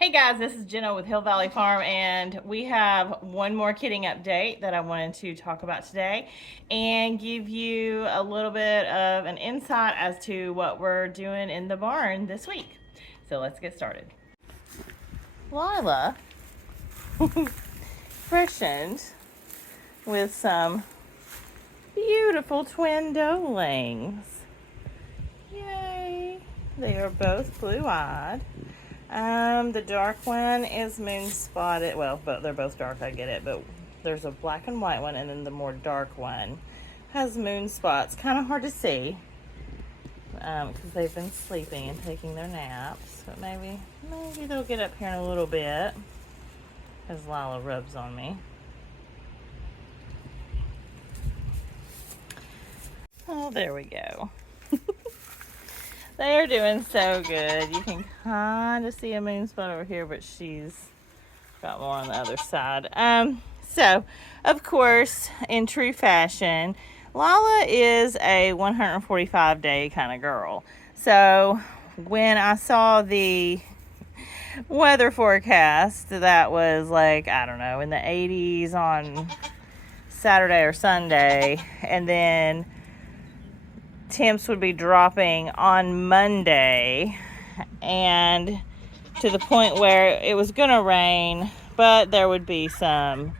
Hey guys, this is Jenna with Hill Valley Farm, and we have one more kidding update that I wanted to talk about today and give you a little bit of an insight as to what we're doing in the barn this week. So let's get started. Lila freshened with some beautiful twin doelings. Yay! They are both blue-eyed. The dark one is moon spotted. Well, but they're both dark, I get it. But there's a black and white one, and then the more dark one has moon spots. Kind of hard to see because they've been sleeping and taking their naps. But maybe they'll get up here in a little bit as Lila rubs on me. Oh, there we go. They are doing so good. You can kind of see a moon spot over here, but she's got more on the other side. So, of course, in true fashion, Lila is a 145-day kind of girl. So, when I saw the weather forecast that was like, I don't know, in the 80s on Saturday or Sunday, and then temps would be dropping on Monday, and to the point where it was gonna rain, but there would be some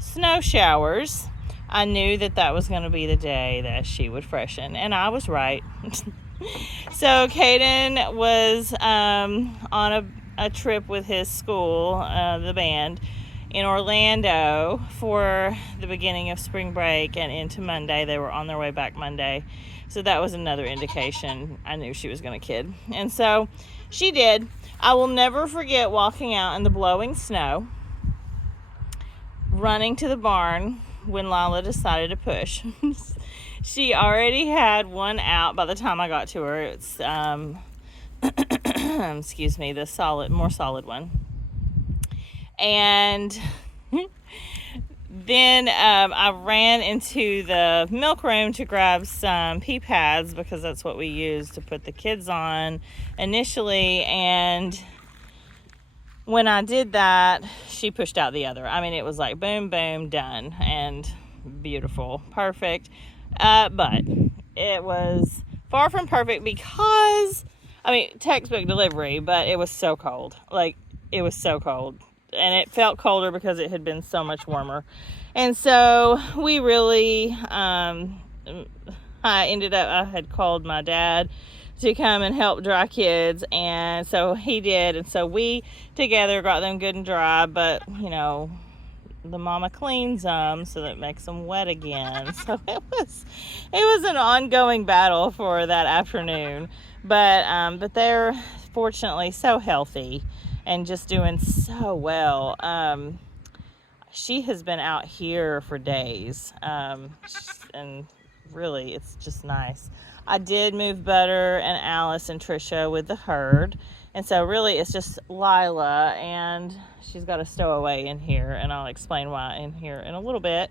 snow showers. I knew that was going to be the day that she would freshen, and I was right. So Caden was on a trip with his school, the band, in Orlando for the beginning of spring break and into Monday. They were on their way back Monday. So that was another indication I knew she was going to kid. And so she did. I will never forget walking out in the blowing snow, running to the barn when Lila decided to push. She already had one out by the time I got to her. It's, excuse me, the more solid one. And then I ran into the milk room to grab some pee pads because that's what we used to put the kids on initially. And when I did that, she pushed out the other. I mean, it was like boom, boom, done, and beautiful, perfect. But it was far from perfect because, I mean, textbook delivery, but it was so cold. Like, it was so cold. And it felt colder because it had been so much warmer. And so we really, I had called my dad to come and help dry kids, and so he did, and so we together got them good and dry. But you know, the mama cleans them, so that makes them wet again. So it was an ongoing battle for that afternoon. But they're fortunately so healthy and just doing so well. She has been out here for days, and really, it's just nice. I did move Butter and Alice and Trisha with the herd, and so really it's just Lila, and she's got a stowaway in here, and I'll explain why in here in a little bit.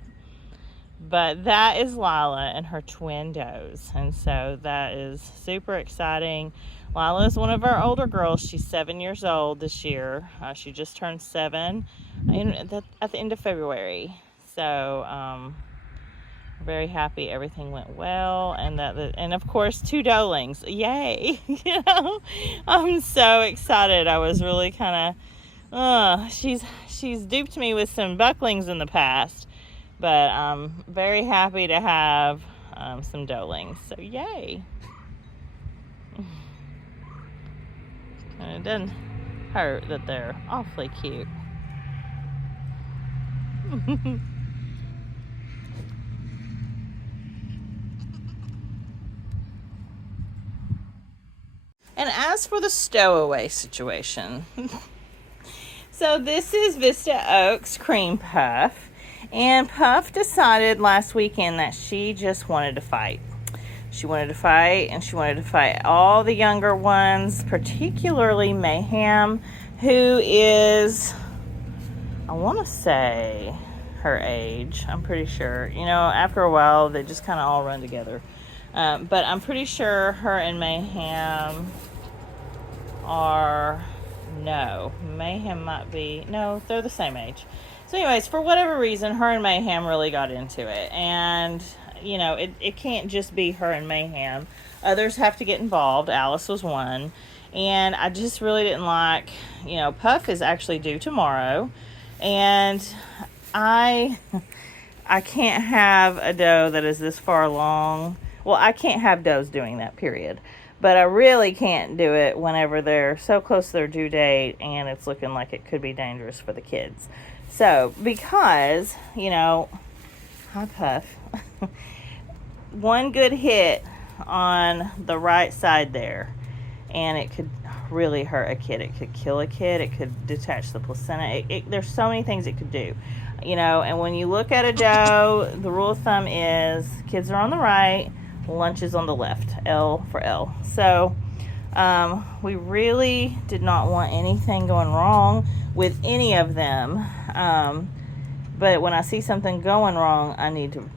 But that is Lila and her twin does, and so that is super exciting. Lila is one of our older girls. She's 7 years old this year. She just turned 7 at the end of February. So very happy everything went well, and and of course 2 doelings. Yay! You know, I'm so excited. I was really kind of she's duped me with some bucklings in the past, but I'm very happy to have some doelings. So yay! And it doesn't hurt that they're awfully cute. And as for the stowaway situation, so this is Vista Oaks Cream Puff, and Puff decided last weekend that she just wanted to fight. She wanted to fight, and she wanted to fight all the younger ones, particularly Mayhem, who is, I want to say, her age. I'm pretty sure. You know, after a while, they just kind of all run together. But I'm pretty sure her and Mayhem are No, Mayhem might be. No, they're the same age. So, anyways, for whatever reason, her and Mayhem really got into it. And, you know, it can't just be her and Mayhem. Others have to get involved. Alice was one. And I just really didn't like, you know, Puff is actually due tomorrow. And I can't have a doe that is this far along. Well, I can't have does doing that, period. But I really can't do it whenever they're so close to their due date and it's looking like it could be dangerous for the kids. So, because, you know, hi Puff, one good hit on the right side there, and it could really hurt a kid. It could kill a kid. It could detach the placenta. There's so many things it could do. You know, and when you look at a doe, the rule of thumb is kids are on the right, lunch is on the left, L for L. So we really did not want anything going wrong with any of them. But when I see something going wrong, I need to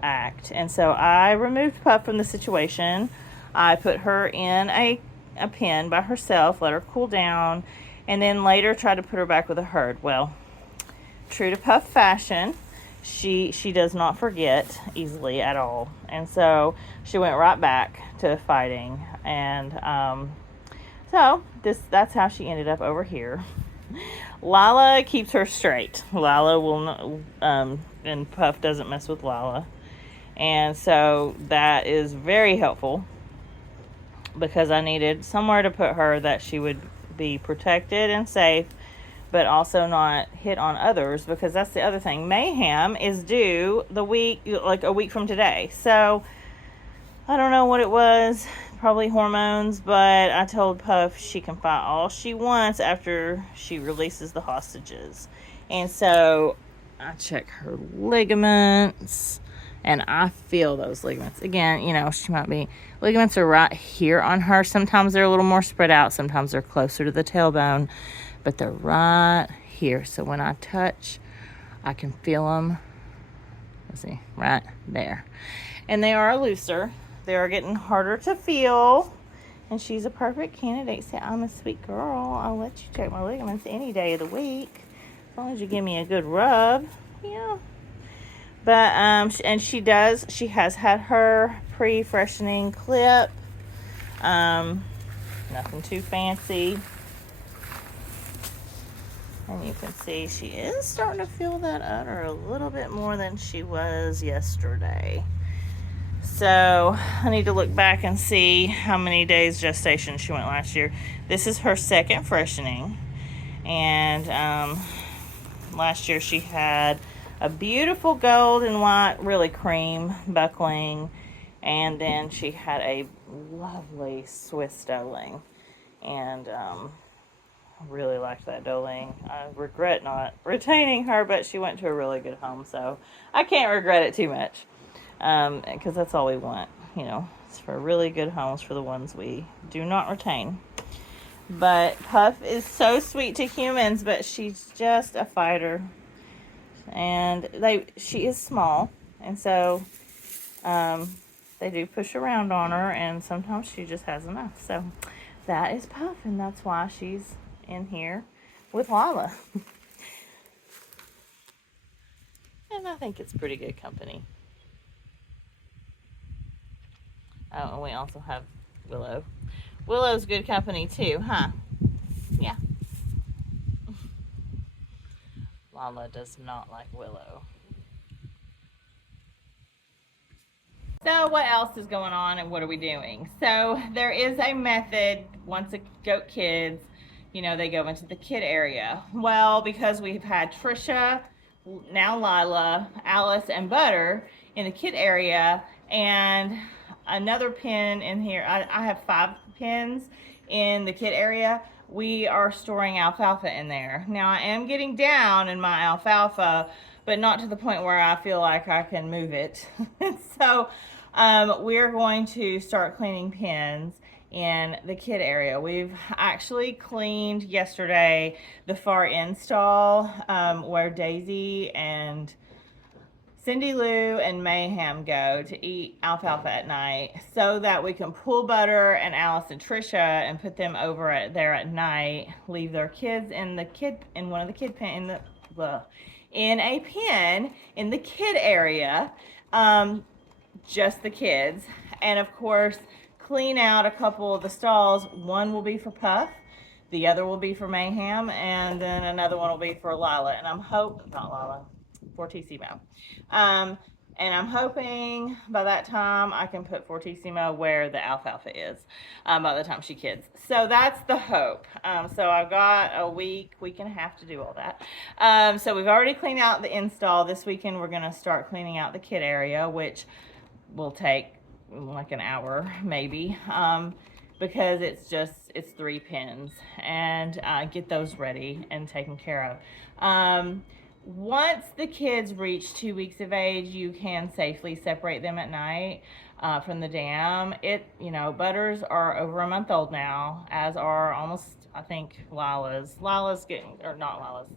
act. And so I removed Puff from the situation. I put her in a pen by herself, let her cool down, and then later tried to put her back with a herd. Well, true to Puff fashion, she does not forget easily at all, and so she went right back to fighting. And so that's how she ended up over here. Lila keeps her straight. Lila will not, and Puff doesn't mess with Lila, and so that is very helpful because I needed somewhere to put her that she would be protected and safe, but also not hit on others, because that's the other thing. Mayhem is due a week from today. So I don't know what it was, probably hormones, but I told Puff she can fight all she wants after she releases the hostages. And so I check her ligaments, and I feel those ligaments. Again, you know, she might be, ligaments are right here on her. Sometimes they're a little more spread out. Sometimes they're closer to the tailbone, but they're right here. So when I touch, I can feel them. Let's see, right there. And they are looser. They are getting harder to feel. And she's a perfect candidate. Say, I'm a sweet girl. I'll let you check my ligaments any day of the week, as long as you give me a good rub. Yeah. But, and she has had her pre-freshening clip. Nothing too fancy. And you can see she is starting to feel that udder a little bit more than she was yesterday. So I need to look back and see how many days gestation she went last year. This is her second freshening. And last year she had a beautiful gold and white, really cream buckling. And then she had a lovely Swiss doeling. And really liked that doeling. I regret not retaining her, but she went to a really good home, so I can't regret it too much, because that's all we want, you know. It's for really good homes for the ones we do not retain. But Puff is so sweet to humans, but she's just a fighter, and she is small, and so they do push around on her, and sometimes she just has enough. So that is Puff, and that's why she's in here with Lila. And I think it's pretty good company. Oh, and we also have Willow. Willow's good company too, huh? Yeah. Lila does not like Willow. So what else is going on and what are we doing? So there is a method once the goat kids, you know, they go into the kid area. Well, because we've had Trisha, now Lila, Alice, and Butter in the kid area, and another pen in here. I have 5 pens in the kid area. We are storing alfalfa in there. Now I am getting down in my alfalfa, but not to the point where I feel like I can move it. So we're going to start cleaning pens in the kid area. We've actually cleaned yesterday the far end stall where Daisy and Cindy Lou and Mayhem go to eat alfalfa at night so that we can pull Butter and Alice and Trisha and put them over there at night, leave their kids in one of the kid pen in a pen in the kid area, just the kids, and of course clean out a couple of the stalls. One will be for Puff, the other will be for Mayhem, and then another one will be for Lila. And not Lila, Fortissimo. And I'm hoping by that time I can put Fortissimo where the alfalfa is by the time she kids. So that's the hope. So I've got a week and a half to do all that. So we've already cleaned out the install. This weekend we're going to start cleaning out the kid area, which will take like an hour maybe, because it's 3 pens, and get those ready and taken care of. Once the kids reach 2 weeks of age, you can safely separate them at night from the dam. Butters are over a month old now, as are almost, I think, Lila's getting, or not Lila's,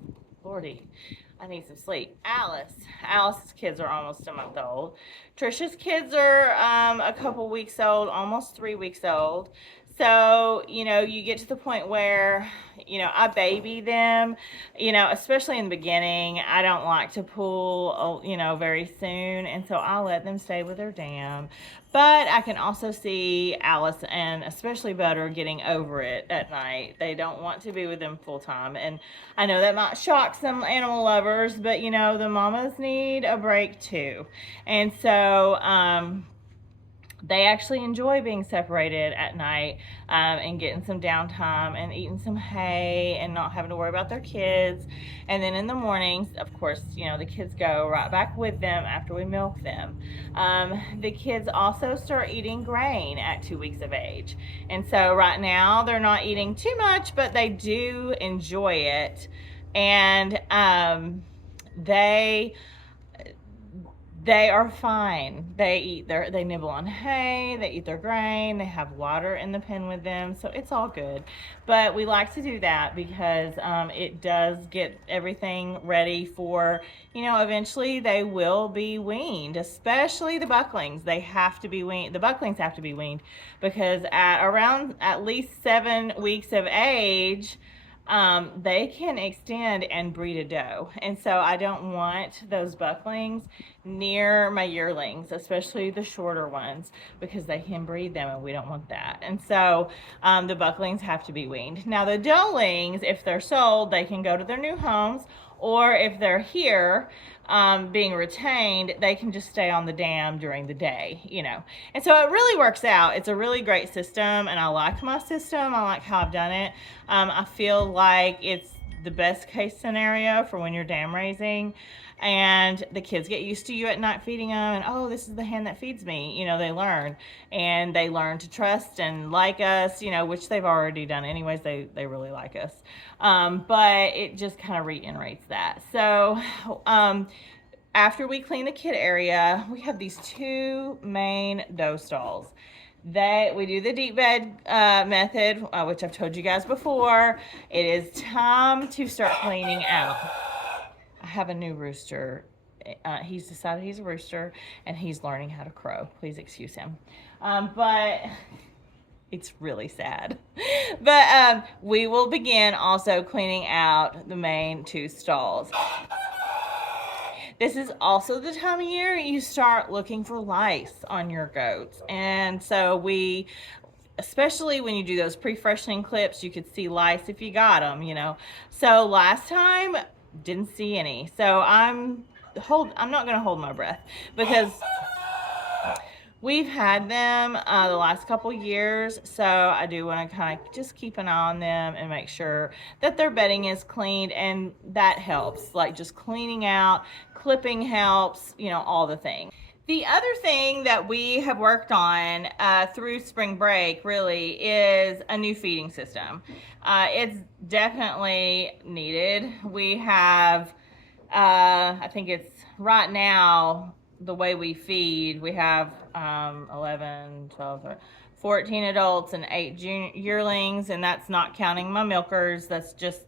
Lordy, I need some sleep. Alice's kids are almost a month old. Trisha's kids are a couple weeks old, almost 3 weeks old. So, you get to the point where, I baby them, especially in the beginning. I don't like to pull, very soon. And so I'll let them stay with their dam. But I can also see Alice and especially Butter getting over it at night. They don't want to be with them full time. And I know that might shock some animal lovers, but the mamas need a break too. And so, they actually enjoy being separated at night, and getting some downtime and eating some hay and not having to worry about their kids. And then in the mornings, of course, the kids go right back with them after we milk them. The kids also start eating grain at 2 weeks of age. And so right now they're not eating too much, but they do enjoy it. And they are fine. They nibble on hay, they eat their grain, they have water in the pen with them, so it's all good. But we like to do that because it does get everything ready for, eventually they will be weaned, especially the bucklings. They have to be weaned. The bucklings have to be weaned because at least 7 weeks of age, they can extend and breed a doe. And so I don't want those bucklings near my yearlings, especially the shorter ones, because they can breed them and we don't want that. And so the bucklings have to be weaned. Now the doelings, if they're sold, they can go to their new homes, or if they're here being retained, they can just stay on the dam during the day, And so it really works out. It's a really great system, and I like my system. I like how I've done it. I feel like it's the best case scenario for when you're dam raising, and the kids get used to you at night feeding them, and oh, this is the hen that feeds me. They learn, and they learn to trust and like us, which they've already done anyways. They really like us, but it just kind of reiterates that. So after we clean the kid area, we have these 2 main doe stalls. We do the deep bed method, which I've told you guys before. It is time to start cleaning out. I have a new rooster. He's decided he's a rooster, and he's learning how to crow. Please excuse him. But it's really sad. But we will begin also cleaning out the main 2 stalls. This is also the time of year you start looking for lice on your goats. And so especially when you do those pre-freshening clips, you could see lice if you got them, So last time, didn't see any. So I'm not going to hold my breath, because we've had them the last couple years, so I do want to kind of just keep an eye on them and make sure that their bedding is cleaned, and that helps. Like just cleaning out, clipping helps, all the things. The other thing that we have worked on through spring break really is a new feeding system. It's definitely needed. We have, I think it's right now, the way we feed, we have 11, 12, 14 adults and 8 yearlings, and that's not counting my milkers. That's just,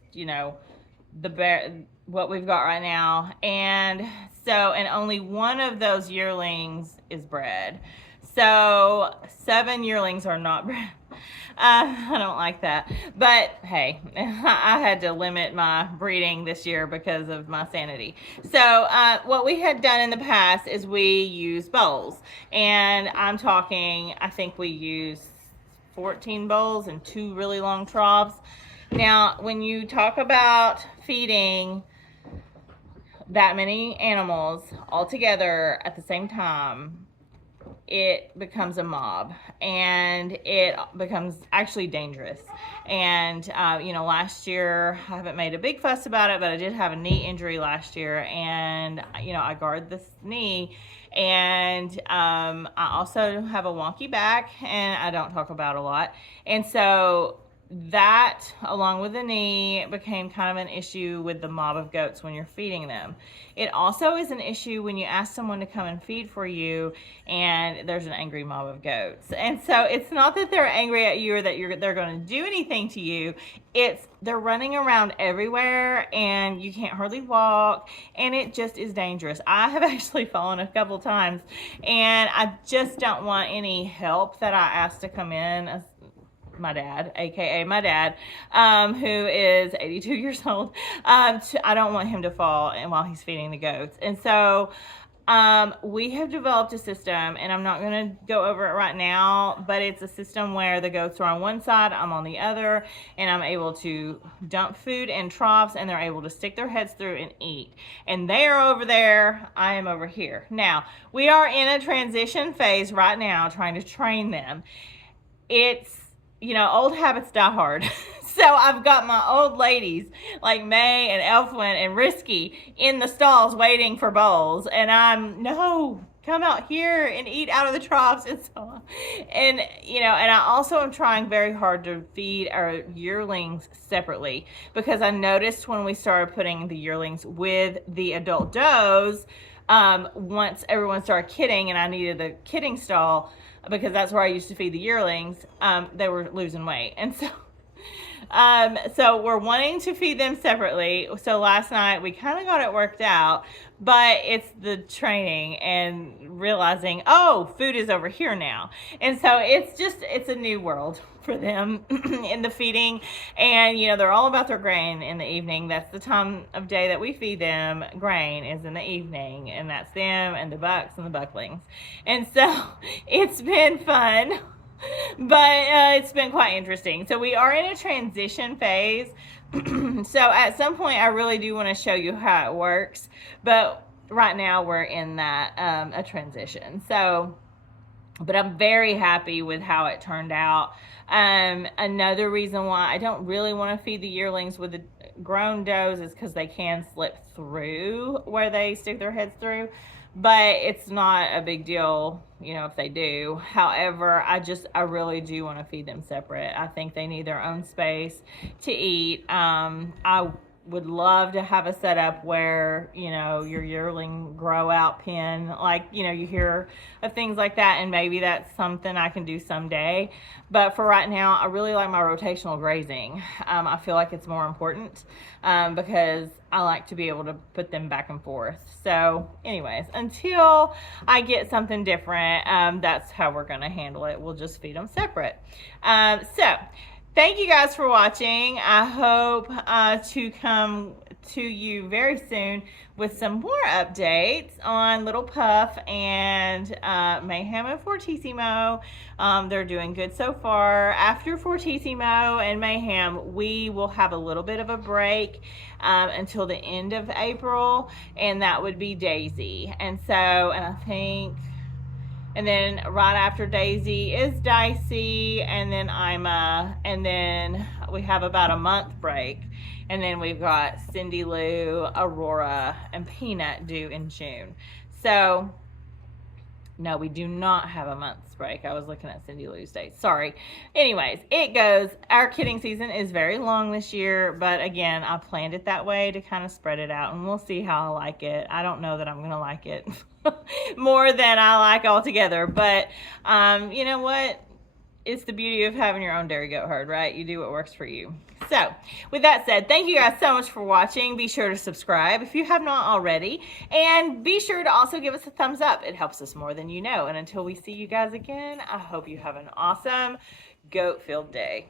what we've got right now. And only one of those yearlings is bred. So 7 yearlings are not bred. I don't like that. But hey, I had to limit my breeding this year because of my sanity. So what we had done in the past is we use bowls. And I'm talking, I think we use 14 bowls and 2 really long troughs. Now, when you talk about feeding that many animals all together at the same time, it becomes a mob, and it becomes actually dangerous. And last year, I haven't made a big fuss about it, but I did have a knee injury last year, and I guard this knee, and I also have a wonky back, and I don't talk about a lot. And so that, along with the knee, became kind of an issue with the mob of goats when you're feeding them. It also is an issue when you ask someone to come and feed for you and there's an angry mob of goats. And so it's not that they're angry at you or that they're going to do anything to you. It's they're running around everywhere and you can't hardly walk, and it just is dangerous. I have actually fallen a couple times, and I just don't want any help that I asked to come in. My dad, aka my dad, who is 82 years old. I don't want him to fall while he's feeding the goats. And so we have developed a system, and I'm not going to go over it right now, but it's a system where the goats are on one side, I'm on the other, and I'm able to dump food in troughs, and they're able to stick their heads through and eat. And they are over there, I am over here. Now, we are in a transition phase right now, trying to train them. It's old habits die hard. So I've got my old ladies like May and Elfwin and Risky in the stalls waiting for bowls. And no, come out here and eat out of the troughs and so on. And, and I also am trying very hard to feed our yearlings separately, because I noticed when we started putting the yearlings with the adult does, once everyone started kidding and I needed the kidding stall, because that's where I used to feed the yearlings, they were losing weight. And so we're wanting to feed them separately. So last night we kind of got it worked out, but it's the training and realizing, food is over here now. And so it's a new world for them in the feeding. And they're all about their grain in the evening. That's the time of day that we feed them. Grain is in the evening, and that's them and the bucks and the bucklings. And so it's been fun, but it's been quite interesting. So we are in a transition phase. So at some point I really do want to show you how it works, but right now we're in that a transition. So but I'm very happy with how it turned out. Another reason why I don't really want to feed the yearlings with the grown does is because they can slip through where they stick their heads through, but it's not a big deal, if they do. However, I really do want to feed them separate. I think they need their own space to eat. I would love to have a setup where, your yearling grow out pen, like, you hear of things like that, and maybe that's something I can do someday. But for right now, I really like my rotational grazing. I feel like it's more important because I like to be able to put them back and forth. So anyways, until I get something different, that's how we're going to handle it. We'll just feed them separate. So thank you guys for watching. I hope to come to you very soon with some more updates on Little Puff and Mayhem and Fortissimo. They're doing good so far. After Fortissimo and Mayhem, we will have a little bit of a break until the end of April, and that would be Daisy. And I think... And then right after Daisy is Dicey, and then Ima, and then we have about a month break. And then we've got Cindy Lou, Aurora, and Peanut due in June. So, no, we do not have a month's break. I was looking at Cindy Lou's dates. Sorry. Anyways, it goes. Our kidding season is very long this year, but again, I planned it that way to kind of spread it out, and we'll see how I like it. I don't know that I'm going to like it more than I like altogether, but you know what? It's the beauty of having your own dairy goat herd, right? You do what works for you. So, with that said, thank you guys so much for watching. Be sure to subscribe if you have not already. And be sure to also give us a thumbs up. It helps us more than you know. And until we see you guys again, I hope you have an awesome goat-filled day.